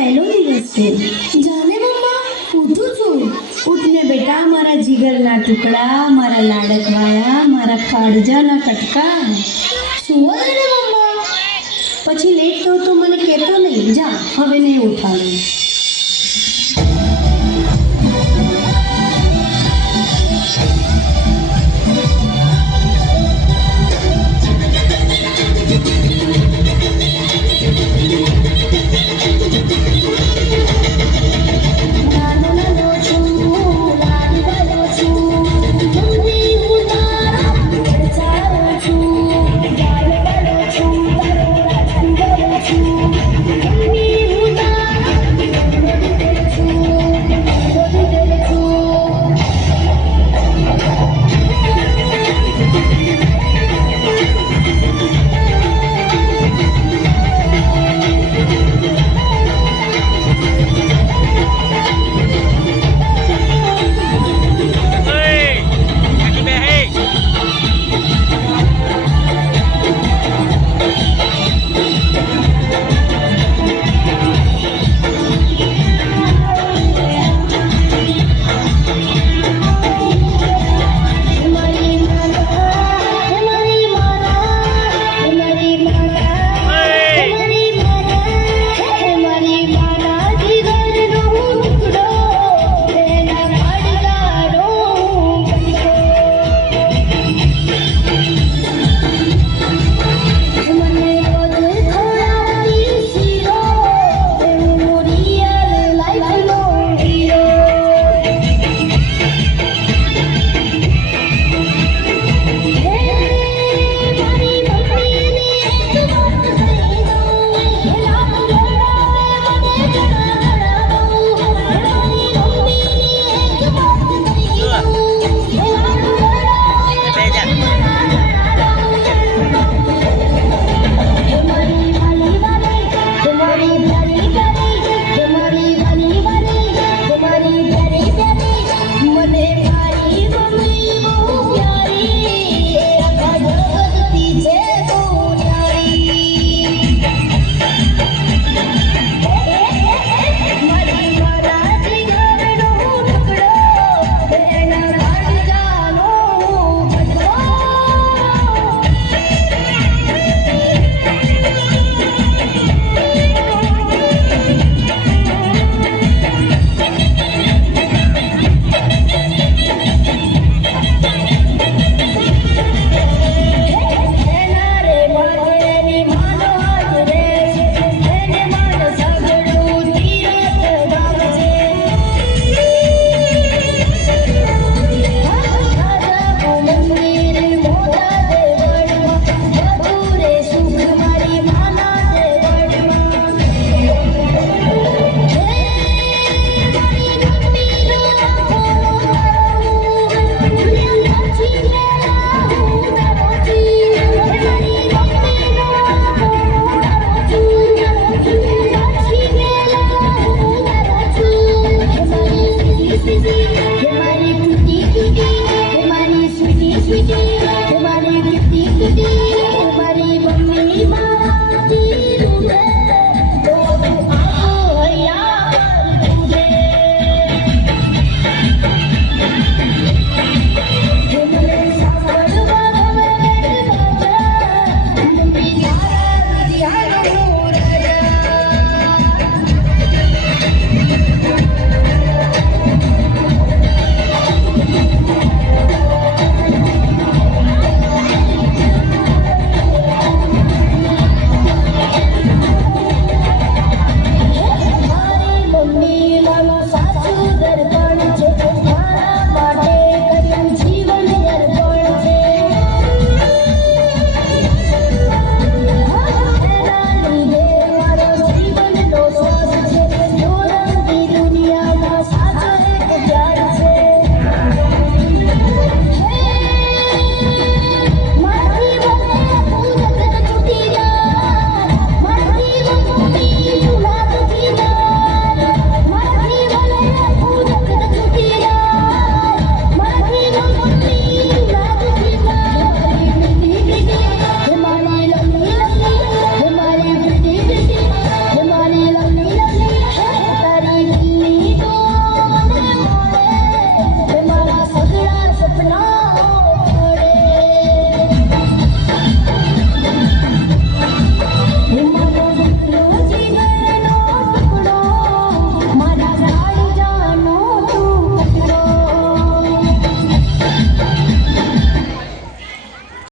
પહેલો દિવસ છે. જાને મમ્મા ઉઠું છું. ઉઠને બેટા, મારા જીગરના ટુકડા, મારા લાડકવાયા મારા કાળજાના કટકા. સુવો ને મમ્મા પછી લેટ તો તો મને કહેતો નહીં. જા, હવે નહીં ઉઠાવું